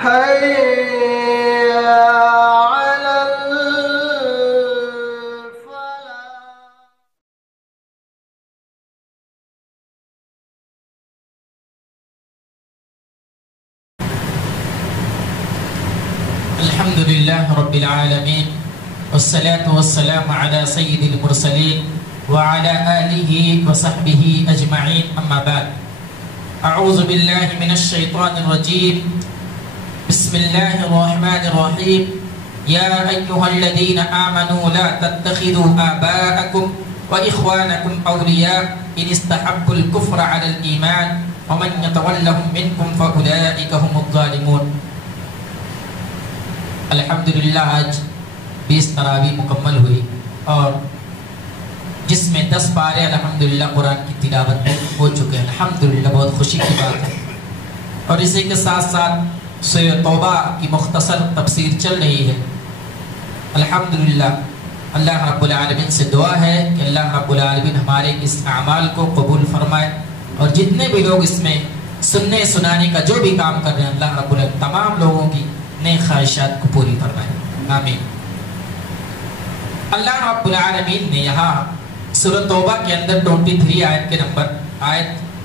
حي على الحمد لله رب العالمين والصلاة والسلام على سيد المرسلين وعلى آله وصحبه أجمعين أما بعد أعوذ بالله من الشيطان الرجيم بسم الله الرحمن الرحيم يا أيها الذين آمنوا لا تتخذوا آباءكم وإخوانكم أولياء إن استحبوا الكفر على الإيمان ومن يتولهم منكم فأولئك هم الظالمون. الحمدللہ آج 20 تراویح مکمل ہوئی اور جس میں 10 پارے الحمدللہ قرآن کی تلاوت ہو چکے ہیں. الحمدللہ بہت خوشی کی بات ہے. اور اسی کے ساتھ ساتھ سورہ توبہ کی مختصر تفسیر چل رہی ہے. الحمدللہ اللہ رب العالمین سے دعا ہے کہ اللہ رب العالمین ہمارے اس اعمال کو قبول فرمائے اور جتنے بھی لوگ اس میں سننے سنانے کا جو بھی کام کر رہے ہیں اللہ رب العالمین تمام لوگوں کی نیک خواہشات کو پوری فرمائے. آمین. اللہ رب العالمین نے یہاں سورہ توبہ کے اندر 23 آیت کے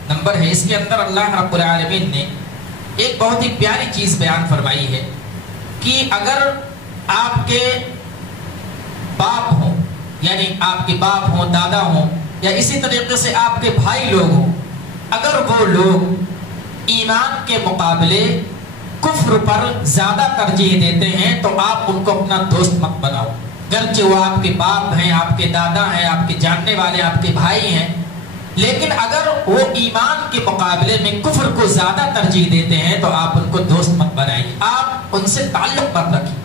نمبر ہے. اس کے اندر اللہ رب العالمین نے ایک بہت ہی پیاری چیز بیان فرمائی ہے کہ اگر آپ کے باپ ہوں یعنی آپ کے باپ ہوں دادا ہوں یا اسی طریقے سے آپ کے بھائی لوگ ہوں اگر وہ لوگ ایمان کے مقابلے کفر پر زیادہ ترجیح دیتے ہیں تو آپ ان کو اپنا دوست مت بناؤ. گرچہ وہ آپ کے باپ ہیں آپ کے دادا ہیں آپ کے جاننے والے آپ کے بھائی ہیں لیکن اگر وہ ایمان کے مقابلے میں کفر کو زیادہ ترجیح دیتے ہیں تو آپ ان کو دوست مت بنائیے. آپ ان سے تعلق مت رکھیے.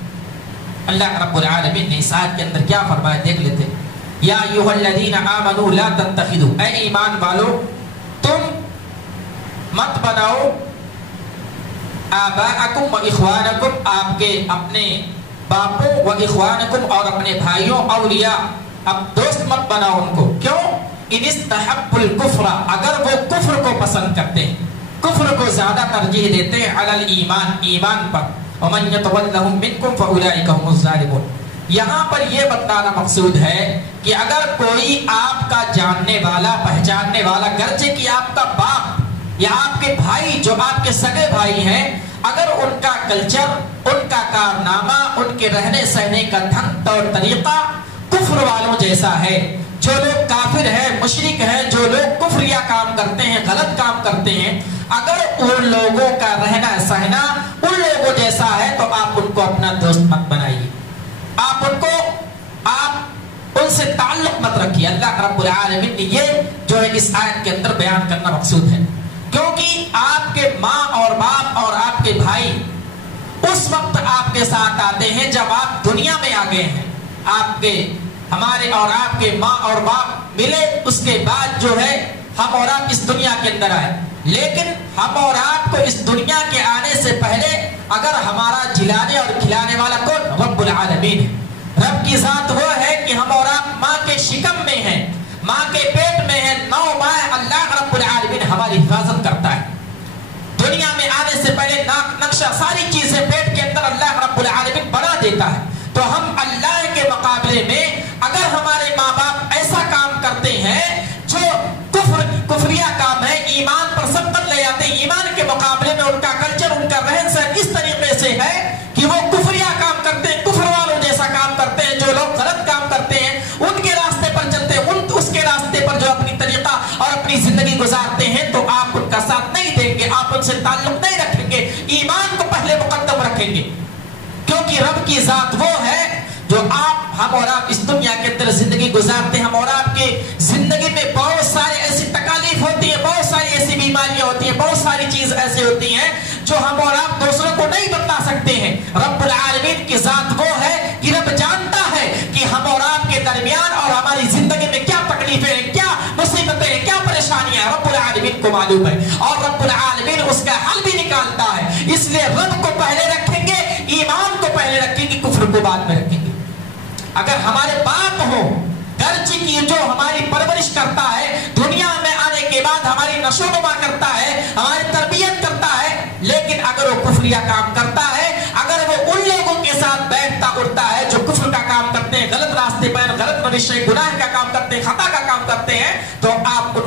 اللہ رب العالمین نے اس آیت کے اندر کیا فرمایا دیکھ لیتے. یا ایھا الذین آمنوا لا تتخذوا، اے ایمان والو تم مت بناؤ آباءکم و اخوانکم، آپ کے اپنے باپوں و اخوانکم اور اپنے بھائیوں اولیاء، اب دوست مت بناؤ ان کو. کیوں؟ ان استحبوا الکفر، اگر وہ کفر کو پسند کرتے ہیں کفر کو زیادہ ترجیح دیتے ہیں علی الایمان، ایمان پر. ومن یتولہم منکم فاولئک هم الظالمون. یہاں پر یہ بتانا مقصود ہے کہ اگر کوئی آپ کا جاننے والا پہچاننے والا گرچہ کہ آپ کا باپ یا آپ کے بھائی جو آپ کے سگے بھائی ہیں اگر ان کا کلچر ان کا کارنامہ ان کے رہنے سہنے کا ڈھنگ طور طریقہ کفر والوں جیسا ہے، جو لوگ کافر ہیں مشرک ہیں جو لوگ کفریہ کام کرتے ہیں غلط کام کرتے ہیں اگر ان لوگوں کا رہنا سہنا ان لوگوں جیسا ہے تو آپ ان کو اپنا دوست مت بنائیے. آپ ان سے تعلق مت رکھیے. اللہ رب العالمین نے یہ جو ہے اس آیت کے اندر بیان کرنا مقصود ہے کیونکہ آپ کے ماں اور باپ اور آپ کے بھائی اس وقت آپ کے ساتھ آتے ہیں جب آپ دنیا میں آ گئے ہیں. ہمارے اور آپ کے ماں اور باپ ملے اس کے بعد جو ہے ہم اور آپ اس دنیا کے اندر آئے. لیکن ہم اور آپ کو اس دنیا کے آنے سے پہلے اگر ہمارا جلانے اور کھلانے والا کون؟ رب العالمین ہے. رب کی ذات وہ ہے کہ ہم اور آپ ماں کے شکم میں ہیں ماں کے پیٹ میں ہے 9 ماہ اللہ رب العالمین ہماری حفاظت کرتا ہے. دنیا میں آنے سے پہلے نقشہ ساری چیزیں پیٹ کے اندر اللہ رب العالمین بنا دیتا ہے. تو ہم اللہ کے مقابلے میں اگر ہمارے ماں باپ ایسا کام کرتے ہیں جو کفریہ کام ہے ایمان پر سبقت لے جاتے ہیں ایمان کے مقابلے میں ان کا کلچر ان کا رہن سہن اس طریقے سے ہے کہ وہ کفریہ کام کرتے ہیں کفر والوں جیسا کام کرتے ہیں جو لوگ غلط کام کرتے ہیں ان کے راستے پر چلتے ہیں اس کے راستے پر جو اپنی طریقہ اور اپنی زندگی گزارتے ہیں تو آپ ان کا ساتھ نہیں دیں گے آپ ان سے تعلق نہیں رکھیں گے ایمان کو پہلے مقدم رکھیں گے. کیونکہ رب کی ذات وہ ہے جو ہم اور آپ اس دنیا کے اندر زندگی گزارتے ہیں. ہم اور آپ کی زندگی میں بہت ساری ایسی تکالیف ہوتی ہیں بہت ساری ایسی بیماریاں ہوتی ہیں بہت ساری چیز ایسی ہوتی ہیں جو ہم اور آپ دوسروں کو نہیں بتا سکتے ہیں. رب العالمین کی ذات وہ ہے کہ رب جانتا ہے کہ ہم اور آپ کے درمیان اور ہماری زندگی میں کیا تکلیفیں ہیں کیا مصیبتیں ہیں کیا پریشانیاں رب العالمین کو معلوم ہے اور رب العالمین اس کا حل بھی نکالتا ہے. اس لیے رب کو پہلے رکھیں گے ایمان کو پہلے رکھیں گے کفر کو بعد میں رکھیں گے. اگر ہمارے باپ ہو گرچہ کی جو ہماری پرورش کرتا ہے دنیا میں آنے کے بعد ہماری نشو نما کرتا ہے ہماری تربیت کرتا ہے لیکن اگر وہ کفریہ کام کرتا کام کرتے ہیں تو آپ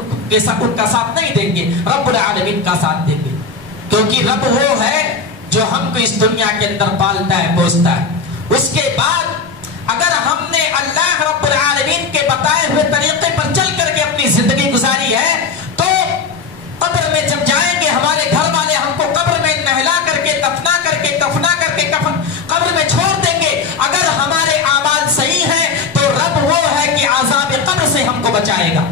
ان کا ساتھ نہیں دیں گے، رب العالمین کا ساتھ دیں گے، کیونکہ رب وہ ہے جو ہم کو اس دنیا کے اندر پالتا ہے پوستا ہے۔ اس کے بعد اگر ہم نے اللہ رب العالمین کے بتائے ہوئے طریقے پر چل کر کے اپنی زندگی گزاری ہے تو قبر میں جب جائیں گے ہمارے گھر والے ہم کو قبر میں نہلا کر کے دفنا کر کے کفنا کر کے قبر میں چھوڑ دیں گے۔ اگر ہمارے اعمال صحیح ہیں تو رب وہ ہے کہ عذاب قبر سے ہم کو بچائے گا۔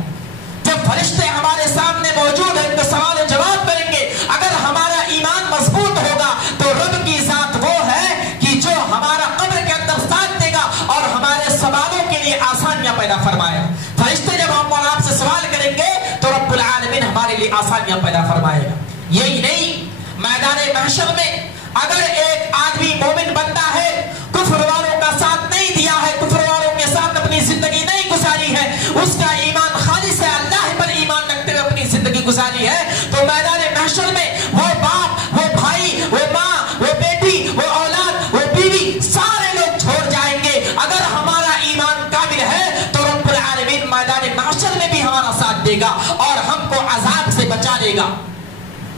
جب فرشتے ہمارے سامنے موجود ہیں تو سوال و جواب کریں گے، اگر ہمارا ایمان مضبوط ہوگا تو رب کی ذات وہ ہے کہ جو ہمارا قبر کے اندر ساتھ دے گا اور ہمارے سوالوں کے لیے آسانیاں پیدا فرمائے گا۔ فرشتے جب ہم اور آپ سے سوال کریں گے تو رب العالمین ہمارے لیے آسانیاں پیدا فرمائے گا۔ یہی نہیں، میدان محشر میں اگر ایک آدمی مومن بنتا ہے، کفر والوں کا ساتھ نہیں دیا ہے، کفر والوں کے ساتھ اپنی زندگی نہیں گزاری ہے، اس کا ایمان خالص ہے، اللہ پر ایمان رکھتے ہوئے اپنی زندگی گزاری ہے، تو میدان محشر میں وہ باپ، وہ بھائی، وہ ماں، وہ بیٹی، وہ اولاد، وہ بیوی، سارے لوگ چھوڑ جائیں گے۔ اگر ہمارا ایمان کامل ہے تو رب العالمین میدان محشر میں بھی ہمارا ساتھ دے گا اور ہم کو عذاب سے بچا لے گا۔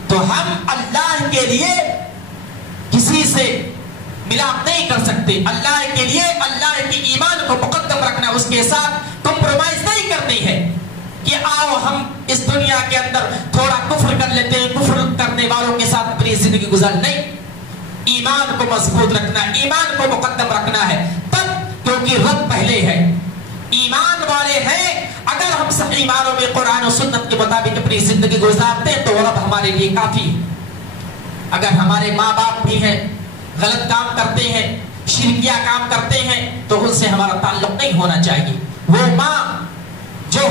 تو ہم اللہ کے لیے کسی سے ملاپ نہیں کر سکتے، اللہ کے لیے اللہ کے ایمان کو مقدم رکھنا، اس کے ساتھ کمپرومائز نہیں کرنی ہے کہ آؤ ہم اس دنیا کے اندر تھوڑا کفر کر لیتے ہیں، کفر کرنے والوں کے ساتھ اپنی زندگی گزار نہیں۔ ایمان کو مضبوط رکھنا، ایمان کو مقدم رکھنا ہے تب، کیونکہ رب پہلے ہے، ایمان والے ہیں۔ اگر ہم صحیح معنوں میں قرآن و سنت کے مطابق اپنی زندگی گزارتے ہیں تو رب ہمارے لیے کافی ہے۔ اگر ہمارے ماں باپ بھی ہیں، غلط کام کرتے ہیں، شرکیہ کام کرتے ہیں تو ان سے ہمارا تعلق نہیں ہونا چاہیے۔ وہ ماں جو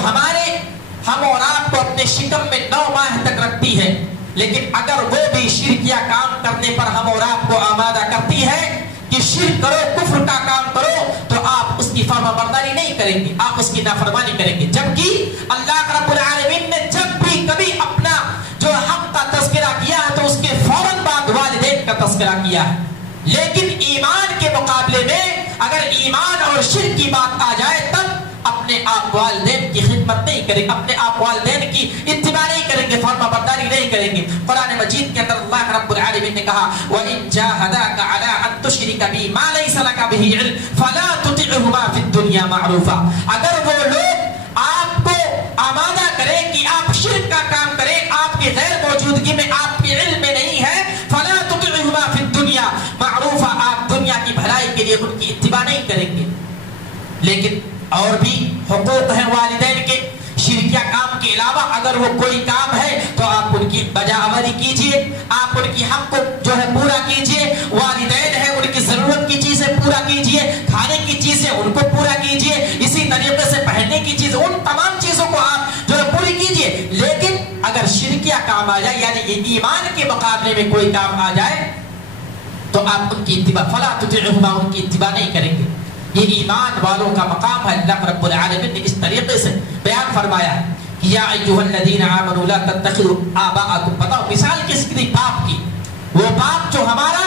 ہم اور آپ کو اپنے شکم میں 9 ماہ تک رکھتی ہے، لیکن اگر وہ بھی شرکیہ کام کرنے پر ہم اور آپ کو آمادہ کرتی ہے کہ شرک کرو، کفر کا کام کرو، تو آپ اس کی فرما برداری نہیں کریں گے، آپ اس کی نافرمانی کریں گے۔ جبکہ اللہ رب العالمین نے جب بھی کبھی اپنا جو حق کا تذکرہ کیا ہے تو اس کے فوراً بعد والدین کا تذکرہ کیا ہے، لیکن ایمان کے مقابلے میں اگر ایمان اور شرک کی بات آ جائے تب اپنے آپ والدین کی خدمت نہیں کریں گے، اپنے آپ والدین کی اتباع نہیں کریں گے، فرما برداری نہیں کریں گے۔ قرآن مجید کے اندر اللہ رب العالمین نے کہا وَإِن جَاهَدَاكَ عَلَىٰ أَن تُشْرِكَ بِي مَا لَيْسَ لَكَ بِهِ عِلْمٌ فَلَا تُطِعْهُمَا فِي الدُّنْيَا مَعْرُوفًا۔ اگر وہ لوگ آپ کو آمادہ کریں کہ آپ شرک کا کام کریں، آپ کی غیر موجودگی میں، آپ کے علم میں نہیں ہے، فَلَا تُطِعْهُمَا فِي الدُّنْيَا مَعْرُوفًا، آپ دنیا کی بھلائی کے لیے ان کی اتباع نہیں کریں گے۔ لیکن اور بھی حقوق ہیں والدین کے، شرکیہ کام کے علاوہ اگر وہ کوئی کام ہے تو آپ ان کی بجاوری کیجئے، آپ ان کی حق کو جو ہے پورا کیجئے۔ والدین ہیں، ان کی ضرورت کی چیزیں پورا کیجئے، کھانے کی چیزیں ان کو پورا کیجئے، اسی طریقے سے پہننے کی چیزیں، ان تمام چیزوں کو آپ جو ہے پوری کیجئے۔ لیکن اگر شرکیہ کام آ جائے، یعنی یہ ایمان کے مقابلے میں کوئی کام آ جائے تو آپ ان کی اتباع فلا تطیعہما، ان کی اتباع نہیں کریں گے۔ یہ ایمان والوں کا مقام ہے۔ اللہ رب العالمین نے اس طریقے سے بیان فرمایا ہے کہ یا ایھا الذین آمنوا لا تتخذوا آباءکم، بتاؤ مثال کس کی؟ باپ کی، وہ باپ جو ہمارا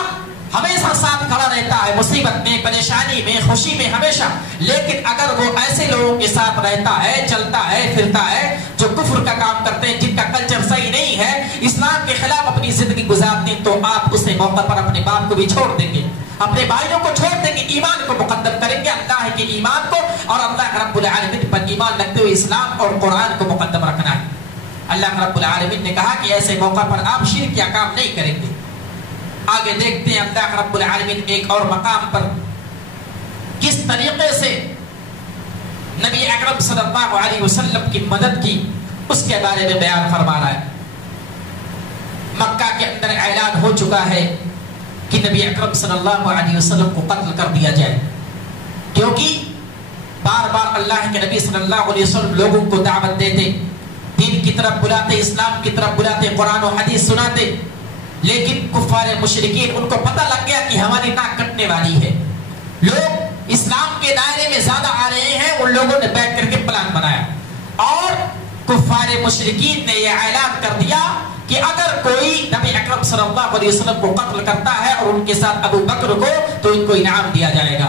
ہمیشہ ساتھ کھڑا رہتا ہے، مصیبت میں، پریشانی میں، خوشی میں، ہمیشہ، لیکن اگر وہ ایسے لوگوں کے ساتھ رہتا ہے، چلتا ہے، پھرتا ہے جو کفر کا کام کرتے ہیں، جن کا کلچر صحیح نہیں ہے، اسلام کے خلاف اپنی زندگی گزارتے ہیں، تو آپ اسے موقع پر اپنے باپ کو بھی چھوڑ دیں گے، اپنے بھائیوں کو چھوڑ دیں گے، ایمان کو مقدم کریں گے، اللہ کے ایمان کو اور اللہ رب العالمین پر ایمان رکھتے ہوئے اسلام اور قرآن کو مقدم رکھنا ہے۔ اللہ رب العالمین نے کہا کہ ایسے موقع پر آپ شرک یا کام نہیں کریں گے۔ آگے دیکھتے ہیں اللہ رب العالمین ایک اور مقام پر کس طریقے سے نبی اکرم صلی اللہ علیہ وسلم کی مدد کی، اس کے بارے میں بیان فرما رہا ہے۔ مکہ کے اندر اعلان ہو چکا ہے کہ نبی اکرم صلی اللہ علیہ وسلم کو قتل کر دیا جائے، کیونکہ بار بار اللہ کے نبی صلی اللہ علیہ وسلم لوگوں کو دعوت دیتے، دین کی طرف بلاتے، اسلام کی طرف بلاتے، قرآن و حدیث سناتے، لیکن کفار مشرکین ان کو پتہ لگ گیا کہ ہماری ناک کٹنے والی ہے، لوگ اسلام کے دائرے میں زیادہ آ رہے ہیں، ان لوگوں نے بیٹھ کر کے پلان بنایا اور کفار مشرکین نے یہ اعلان کر دیا کہ اگر کوئی نبی اکرم صلی اللہ علیہ وسلم کو قتل کرتا ہے اور ان کے ساتھ ابو بکر کو، تو ان کو انعام دیا جائے گا۔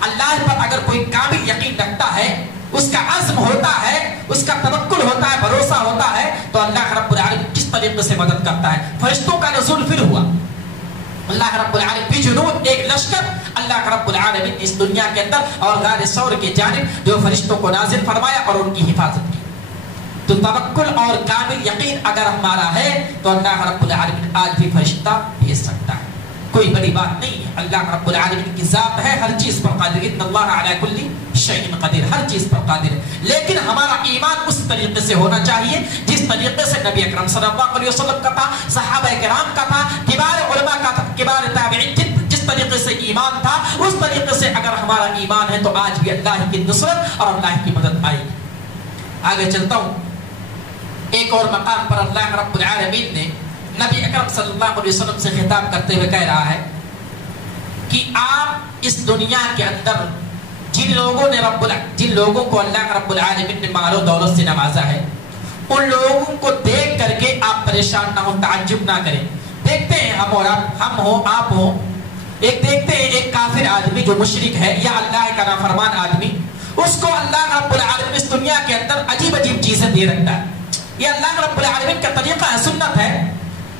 اللہ پر اگر کوئی کامل یقین رکھتا ہے، اس کا عزم ہوتا ہے، اس کا توکل ہوتا ہے، بھروسہ ہوتا ہے، تو اللہ رب العالمین کس طریقے سے مدد کرتا ہے۔ فرشتوں کا نزول پھر ہوا، اللہ رب العالمین بجنود ایک لشکر اللہ رب العالمین اس دنیا کے اندر اور غار ثور کی جانب جو فرشتوں کو نازل فرمایا اور ان کی حفاظت کی۔ تو توکل اور کامل یقین اگر ہمارا ہے تو اللہ رب العالمین آج بھی فرشتہ بھیج سکتا ہے، کوئی بڑی بات نہیں ہے۔ اللہ رب العالمین کی ذات ہے، ہر چیز پر قادر، ان اللہ علی کل شیء قدیر، ہر چیز پر قادر ہے، لیکن ہمارا ایمان اس طریقے سے ہونا چاہیے جس طریقے سے نبی اکرم صلی اللہ علیہ وسلم کا تھا، صحابہ کرام کا تھا، کبار علماء کا تھا، کبار تابعین، جس طریقے سے ایمان تھا اس طریقے سے اگر ہمارا ایمان ہے تو آج بھی اللہ کی نصرت اور اللہ کی مدد آئے گی۔ آگے چلتا ہوں، ایک اور مقام پر اللہ رب العالمین نے نبی اکرم صلی اللہ علیہ وسلم سے خطاب کرتے ہوئے کہہ رہا ہے کہ آپ اس دنیا کے اندر جن لوگوں کو اللہ رب العالمین نے مال و دولت سے نوازا ہے، ان لوگوں کو دیکھ کر کے آپ پریشان نہ ہو، تعجب نہ کریں۔ دیکھتے ہیں ہم ہو آپ ہو، ایک دیکھتے ہیں ایک کافر آدمی جو مشرک ہے یا اللہ کا نافرمان آدمی، اس کو اللہ رب العالمین اس دنیا کے اندر عجیب عجیب چیزیں دے رکھتا ہے۔ یہ اللہ رب العالمین کا طریقہ ہے، سنت ہے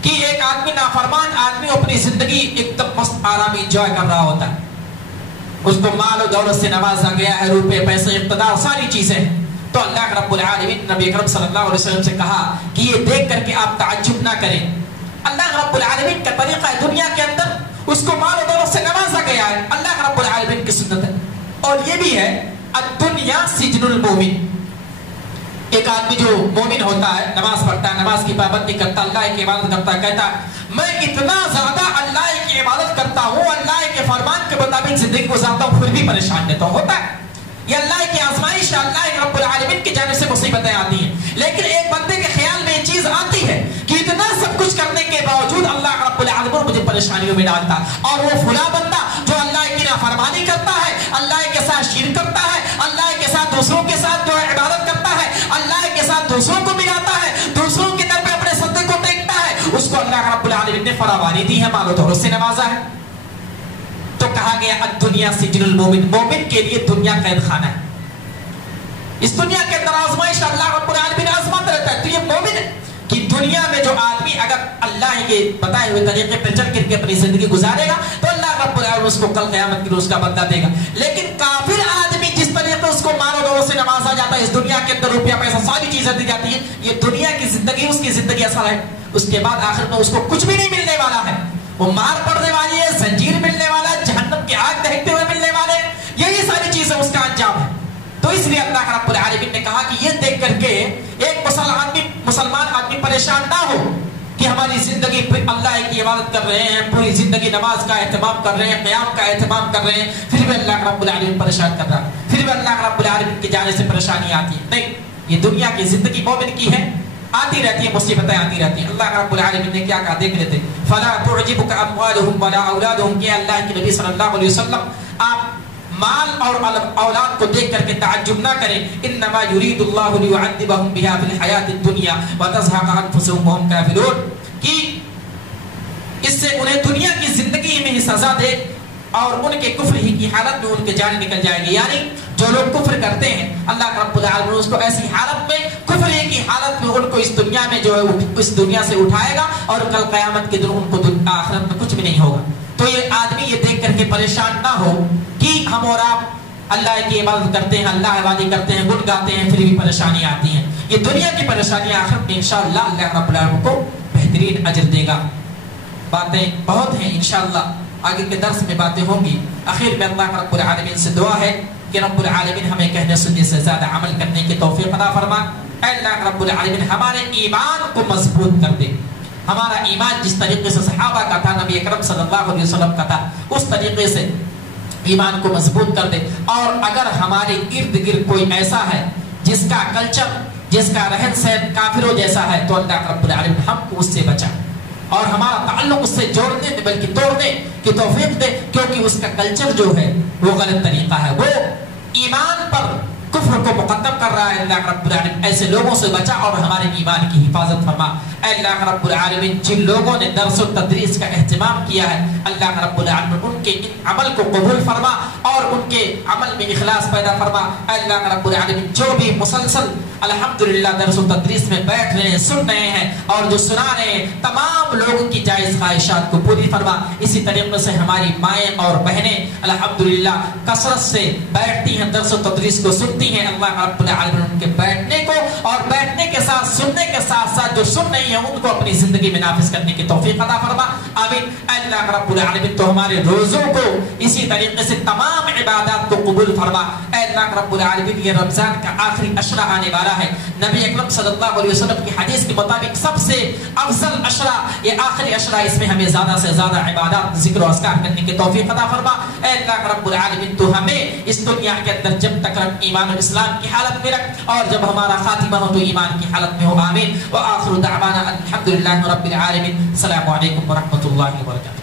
کہ ایک آدمی نافرمان آدمی اپنی زندگی ایک دم مست آرام انجوائے کر رہا ہوتا ہے، اس کو مال و دولت سے نوازا گیا ہے، روپے پیسے اقتدار ساری چیزیں، تو اللہ رب العالمین نبی اکرم صلی اللہ علیہ وسلم سے کہا کہ یہ دیکھ کر کے آپ تعجب نہ کریں، اللہ رب العالمین کا طریقہ ہے، دنیا کے اندر اس کو مال و دولت سے نوازا گیا ہے، اللہ رب العالمین کی سنت ہے۔ اور یہ بھی ہے الدنیا سجن المومن، ایک آدمی جو مومن ہوتا ہے، نماز پڑھتا ہے، نماز کی پابندی کرتا ہے، اللہ کی عبادت کرتا ہے، کہتا ہے میں اتنا زیادہ اللہ کی عبادت کرتا ہوں، اللہ کے فرمان کے مطابق زندگی گزارتا ہوں، پھر بھی پریشان رہتا ہوں۔ ہوتا ہے یہ اللہ کی آزمائش ہے، اللہ رب العالمین کی جانب سے مصیبتیں آتی ہیں، لیکن ایک بندے کے خیال میں یہ چیز آتی ہے کہ اتنا سب کچھ کرنے کے باوجود اللہ رب العالمین مجھے پریشانیوں میں ڈالتا، اور وہ فلاں بندہ جو اللہ کی نافرمانی کرتا ہے، اللہ کے ساتھ شرک کرتا ہے، اللہ کے ساتھ دوسروں کے ساتھ جو عبادت کرتا ہے، اللہ کے ساتھ دوسروں کو ملاتا ہے، دوسروں کے در پہ اپنے سدے کو ٹیکتا ہے، اس کو اللہ رب العالمین نے فراوانی دی ہے، مال و دولت سے نوازا ہے۔ تو کہا گیا الدنیا سجن المومن، مومن کے لیے دنیا قید خانہ ہے، اس دنیا کے اندر آزمائش اللہ رب العالمین آزماتا رہتا ہے۔ تو یہ مومن ہے کہ دنیا میں جو آدمی اگر اللہ کے بتائے ہوئے طریقے پر چل کر کے اپنی زندگی گزارے گا تو اللہ رب العالمین اس کو کل قیامت کے روز کا بدلہ دے گا، لیکن کافر آدمی جس طریقے اس کو مال و دولت سے نوازا جاتا ہے، اس دنیا کے اندر روپیہ پیسہ ساری چیزیں دی جاتی ہیں، یہ دنیا کی زندگی اس کی زندگی اصل ہے، اس کے بعد آخر میں اس کو کچھ بھی نہیں ملنے والا ہے، وہ مار پڑنے والی ہے، زنجیر ملنے والا ہے، جہنم کی آگ دہتے ہوئے ملنے والے ہیں، یہی ساری چیزیں اس کا انجام ہے۔ تو اس لیے اللہ رب العالمین نے کہا کہ یہ دیکھ کر کے ایک مسلمان آدمی پریشان نہ ہو کہ ہماری زندگی اللہ کی عبادت کر رہے ہیں، پوری زندگی نماز کا اہتمام کر رہے ہیں، قیام کا اہتمام کر رہے ہیں، پھر بھی اللہ رب العالمین پریشان کر رہا ہے، پھر بھی اللہ رب العالمین کی جانب سے پریشانی آتی ہے۔ نہیں، یہ دنیا کی زندگی مومن کی ہے، آتی رہتی ہے، مصیبتیں آتی رہتی ہیں۔ اللہ رب العالمین نے کیا کہا دیکھ لیتے، فلا تعجبک اموالهم ولا اولادهم، کہ اللہ کے نبی صلی اللہ علیہ وسلم آپ مال اور اولاد کو دیکھ کر کے تعجب نہ کریں، انما یرید اللہ لیعذبهم بها فی الحیات الدنیا وتزهق انفسهم وهم کافرون، کہ اس سے انہیں دنیا کی زندگی میں ہی سزا دے اور ان کے کفر ہی کی حالت میں ان کے جان نکل جائے گی۔ یعنی جو لوگ کفر کرتے ہیں اللہ رب العالمین اس کو ایسی حالت میں، کفر ہی کی حالت میں ان کو اس دنیا میں جو ہے اس دنیا سے اٹھائے گا، اور کل قیامت کے دن ان کو آخرت میں کچھ بھی نہیں ہوگا۔ تو یہ آدمی یہ دیکھ کر کے پریشان نہ ہو کہ ہم اور آپ اللہ کی عبادت کرتے ہیں، اللہ عبادت کرتے ہیں، گن گاتے ہیں، پھر بھی پریشانی آتی ہیں، یہ دنیا کی پریشانیاں، آخرت میں انشاءاللہ اللہ رب العالمین کو بہترین اجر دے گا۔ باتیں بہت ہیں، انشاءاللہ آگے کے درس میں باتیں ہوں گی۔ آخر میں اللہ رب العالمین سے دعا ہے کہ رب العالمین ہمیں کہنے سننے سے زیادہ عمل کرنے کی توفیق عطا فرما۔ اے اللہ رب العالمین ہمارے ایمان کو مضبوط کر دے، ہمارا ایمان جس طریقے سے صحابہ کا تھا، نبی اکرم صلی اللہ علیہ وسلم کا تھا، اس طریقے سے ایمان کو مضبوط کر دے۔ اور اگر ہمارے ارد گرد کوئی ایسا ہے جس کا کلچر، جس کا رہن سہن کافروں جیسا ہے، تو اللہ رب العالمین ہم کو اس سے بچا اور ہمارا تعلق اس سے جوڑنے بلکہ توڑنے کی توفیق دے، کیونکہ اس کا کلچر جو ہے وہ غلط طریقہ ہے، وہ ایمان پر کفر کو مقدم کر رہا ہے۔ اللہ رب العالمین ایسے لوگوں سے بچا اور ہمارے ایمان کی حفاظت فرما۔ اے اللہ رب العالمین جن لوگوں نے درس و تدریس کا اہتمام کیا ہے، اللہ رب العالمین ان کے ان عمل کو قبول فرما اور ان کے عمل میں اخلاص پیدا فرما. اے اللہ رب العالمین جو بھی مسلسل الحمدللہ درس و تدریس میں بیٹھ رہے ہیں, سن رہے ہیں اور جو سنا رہے ہیں, تمام لوگوں کی جائز خواہشات کو پوری فرما. اسی طریقے سے ہماری مائیں اور بہنیں الحمدللہ کثرت سے بیٹھتی ہیں, درس و تدریس کو سنتی ہیں. اللہ رب العالمین ان کے بیٹھنے کو اور بیٹھنے کے ساتھ سننے کے ساتھ ساتھ جو سن رہی ہیں ان کو اپنی زندگی میں نافذ کرنے کی توفیق عطا فرما. آمین. اللہ رب العالمین تو ہمارے روزوں کو اسی طریقے سے تمام عبادات کو قبول فرما. اے اللہ رب العالمین یہ رمضان کا آخری عشرہ آنے والا ہے. نبی اکرم صلی اللہ علیہ وسلم کی حدیث کے مطابق سب سے افضل عشرہ یہ آخری عشرہ, اس میں ہمیں زیادہ سے زیادہ عبادات ذکر و اذکار کرنے کی توفیق عطا فرما. اے اللہ رب العالمین تو ہمیں اس دنیا کے اندر جب تک رکھ ایمان و اسلام کی حالت میں رکھ, اور جب ہمارا خاتمہ ہو تو ایمان کی حالت میں ہو. آمین. وآخر دعوانا الحمدللہ رب العالمین. السلام علیکم ورحمۃ اللہ وبرکاتہ.